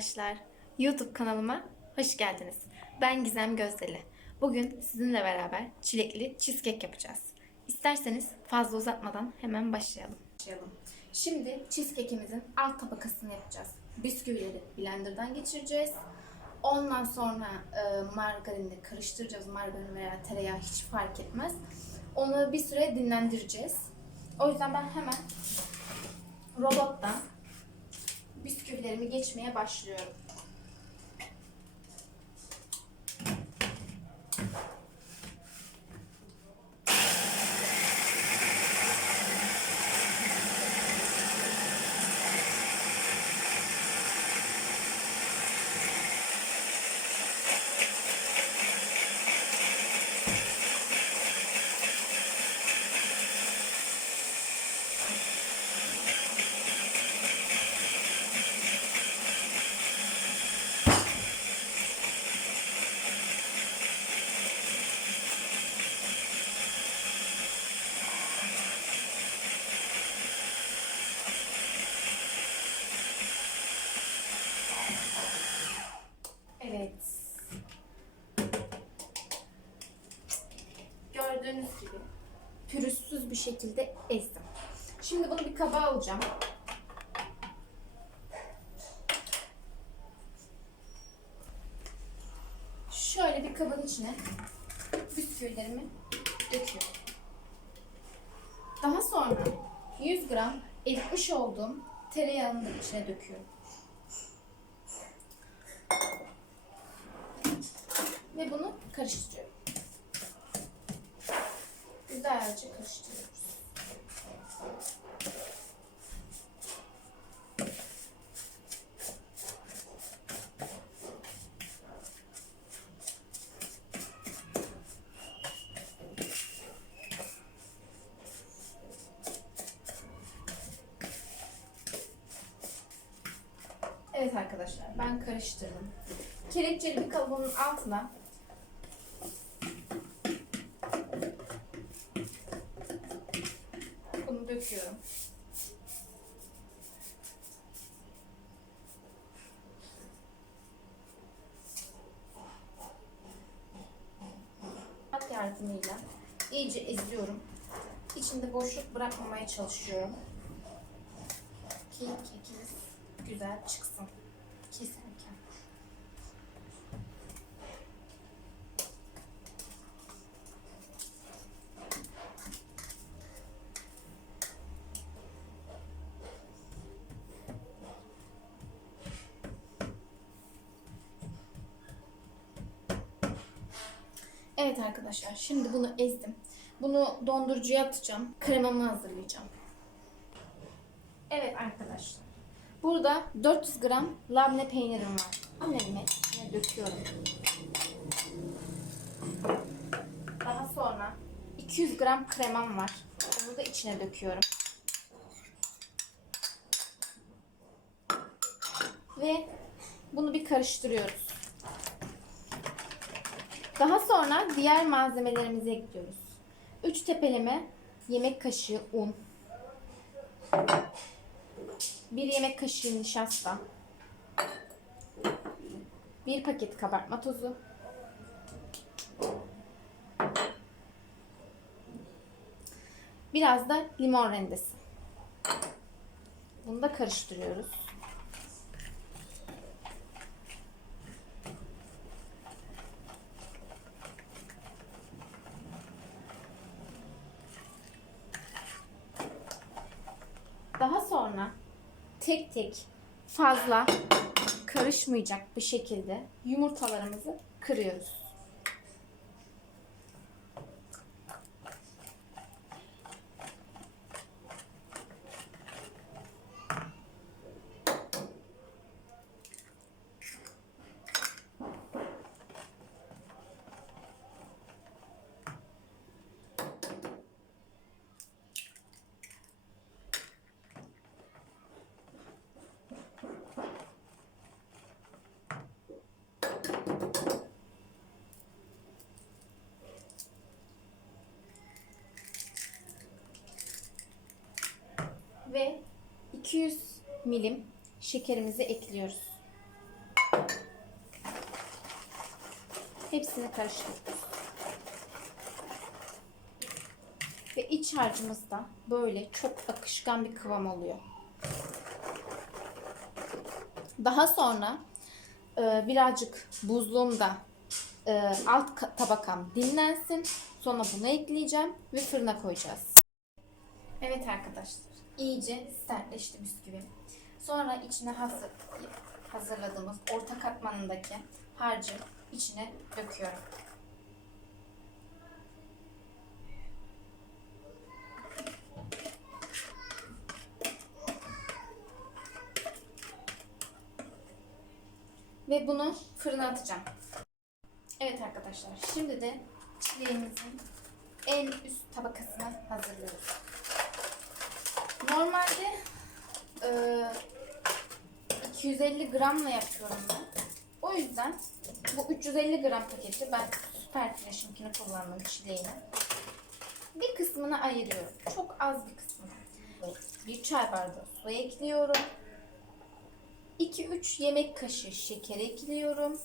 Arkadaşlar. YouTube kanalıma hoş geldiniz. Ben Gizem Gözdeli. Bugün sizinle beraber çilekli cheesecake yapacağız. İsterseniz fazla uzatmadan hemen başlayalım. Başlayalım. Şimdi cheesecake'imizin alt tabakasını yapacağız. Bisküvileri blenderdan geçireceğiz. Ondan sonra e, margarinle karıştıracağız. Margarin veya tereyağı hiç fark etmez. Onu bir süre dinlendireceğiz. O yüzden ben hemen robottan bisküvilerimi geçmeye başlıyorum. Pürüzsüz bir şekilde ezdim. Şimdi bunu bir kaba alacağım. Şöyle bir kabın içine bisküvilerimi döküyorum. Daha sonra 100 gram eritmiş olduğum tereyağını da içine döküyorum. Ve bunu karıştırıyorum. Güzelce karıştırıyoruz. Evet arkadaşlar ben karıştırdım. Kelepçeli bir kalıbın altına bunu döküyorum. Hat yardımıyla iyice eziyorum. İçinde boşluk bırakmamaya çalışıyorum. Ki kekimiz güzel çıksın. Keserken. Evet arkadaşlar şimdi bunu ezdim. Bunu dondurucuya atacağım. Kremamı hazırlayacağım. Evet arkadaşlar. Burada 400 gram labne peynirim var. Labnemi içine döküyorum. Daha sonra 200 gram kremam var. Onu da içine döküyorum. Ve bunu bir karıştırıyoruz. Daha sonra diğer malzemelerimizi ekliyoruz. 3 tepeleme yemek kaşığı un. 1 yemek kaşığı nişasta. 1 paket kabartma tozu. Biraz da limon rendesi. Bunu da karıştırıyoruz. Daha sonra tek tek fazla karışmayacak bir şekilde yumurtalarımızı kırıyoruz. ve 200 milim şekerimizi ekliyoruz. Hepsini karıştırıyoruz. Ve iç harcımız da böyle çok akışkan bir kıvam oluyor. Daha sonra e, birazcık buzluğumda e, alt ka- tabakam dinlensin. Sonra bunu ekleyeceğim ve fırına koyacağız. Evet arkadaşlar, iyice sertleşti bisküvi. Sonra içine hazır, hazırladığımız orta katmanındaki harcı içine döküyorum. Ve bunu fırına atacağım. Evet arkadaşlar, şimdi de çileğimizin en üst tabakasını hazırlıyoruz. Normalde e, 250 gramla yapıyorum ben. O yüzden bu 350 gram paketi ben süper tıraşınkini kullandım çileğini. Bir kısmını ayırıyorum. Çok az bir kısmını. Bir çay bardağı su ekliyorum. 2-3 yemek kaşığı şeker ekliyorum.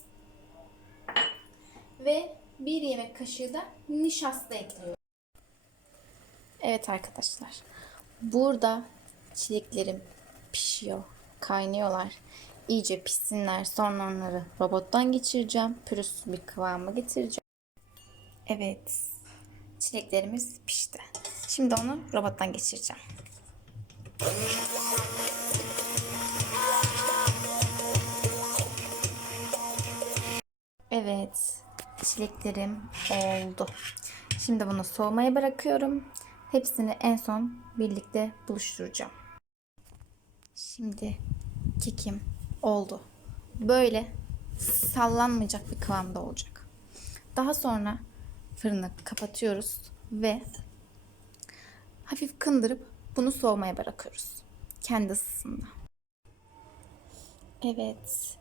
Ve 1 yemek kaşığı da nişasta ekliyorum. Evet arkadaşlar. Burada çileklerim pişiyor. Kaynıyorlar. İyice pişsinler. Sonra onları robottan geçireceğim. Pürüzsüz bir kıvama getireceğim. Evet. Çileklerimiz pişti. Şimdi onu robottan geçireceğim. Evet. Çileklerim oldu. Şimdi bunu soğumaya bırakıyorum. Hepsini en son birlikte buluşturacağım. Şimdi kekim oldu. Böyle sallanmayacak bir kıvamda olacak. Daha sonra fırını kapatıyoruz ve hafif kındırıp bunu soğumaya bırakıyoruz. Kendi ısısında. Evet.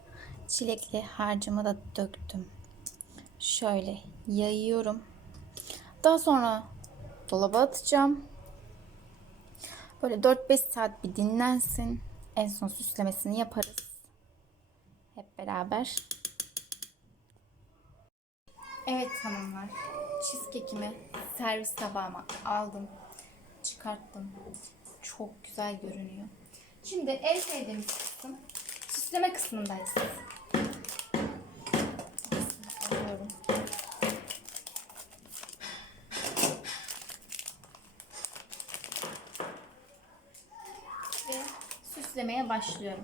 Çilekli harcımı da döktüm. Şöyle yayıyorum. Daha sonra dolaba atacağım. Böyle 4-5 saat bir dinlensin. En son süslemesini yaparız. Hep beraber. Evet hanımlar. Cheesecake'imi servis tabağıma aldım. Çıkarttım. Çok güzel görünüyor. Şimdi en sevdiğimiz kısım süsleme kısmındayız. Alıyorum. Ve süslemeye başlıyorum.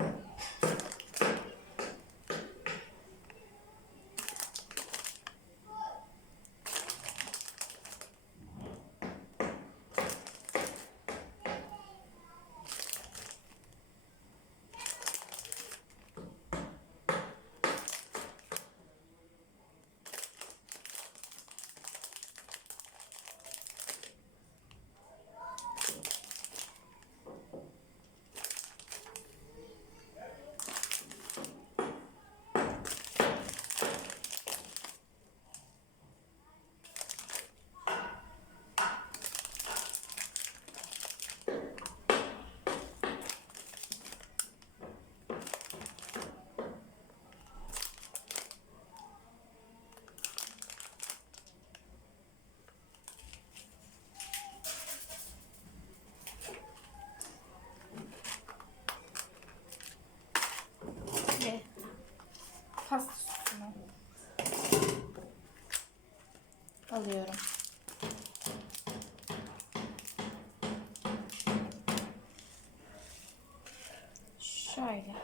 Alıyorum. Şöyle.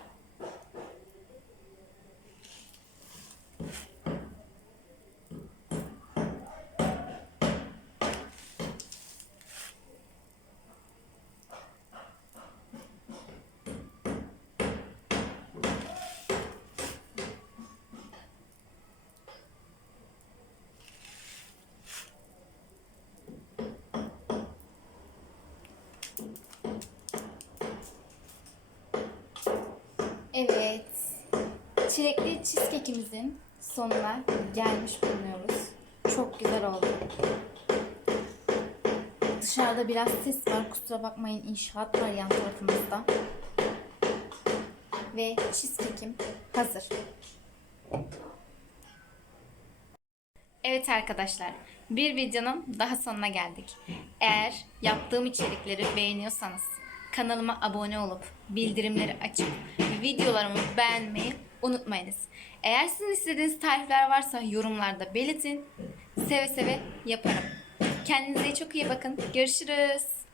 Evet. Çilekli cheesecake'imizin sonuna gelmiş bulunuyoruz. Çok güzel oldu. Dışarıda biraz ses var. Kusura bakmayın inşaat var yan tarafımızda. ve cheesecake'im hazır. Evet arkadaşlar, bir videonun daha sonuna geldik. Eğer yaptığım içerikleri beğeniyorsanız kanalıma abone olup bildirimleri açıp videolarımı beğenmeyi unutmayınız. Eğer sizin istediğiniz tarifler varsa yorumlarda belirtin. Seve seve yaparım. Kendinize çok iyi bakın. Görüşürüz.